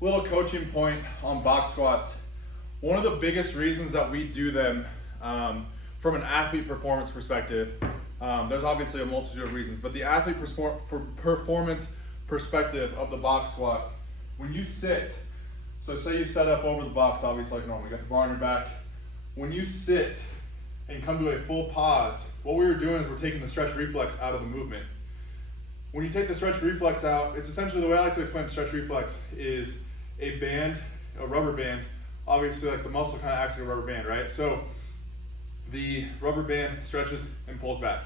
Little coaching point on box squats. One of the biggest reasons that we do them from an athlete performance perspective, there's obviously a multitude of reasons, but the athlete performance perspective of the box squat, when you sit, so say you set up over the box, obviously like normal, you got the bar on your back. When you sit and come to a full pause, what we were doing is we're taking the stretch reflex out of the movement. When you take the stretch reflex out, it's essentially, the way I like to explain stretch reflex is a band, a rubber band. Obviously, like the muscle kind of acts like a rubber band, right? So the rubber band stretches and pulls back,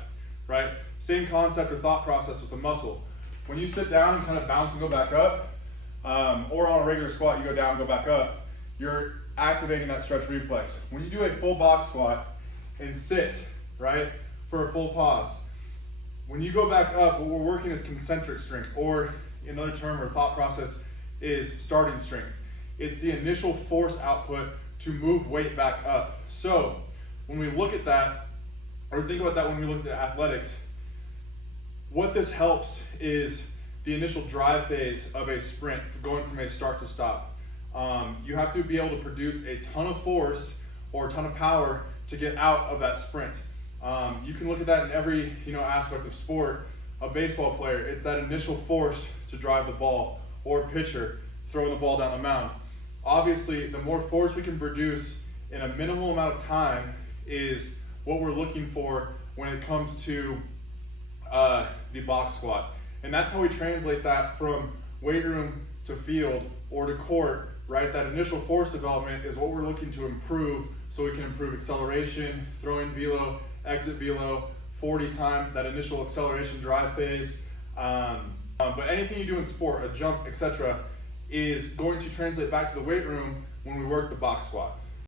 right? Same concept or thought process with the muscle. When you sit down and kind of bounce and go back up, or on a regular squat, you go down, go back up, you're activating that stretch reflex. When you do a full box squat and sit, right, for a full pause, when you go back up, what we're working is concentric strength, or another term or thought process is starting strength. It's the initial force output to move weight back up. So when we look at that, or think about that when we look at athletics, what this helps is the initial drive phase of a sprint, going from a start to stop. You have to be able to produce a ton of force or a ton of power to get out of that sprint. You can look at that in every aspect of sport. A baseball player, it's that initial force to drive the ball, or a pitcher throwing the ball down the mound. Obviously, the more force we can produce in a minimal amount of time is what we're looking for when it comes to the box squat. And that's how we translate that from weight room to field or to court, right? That initial force development is what we're looking to improve, so we can improve acceleration, throwing velo, exit velo, 40 time, that initial acceleration drive phase. But anything you do in sport, a jump, etc., is going to translate back to the weight room when we work the box squat.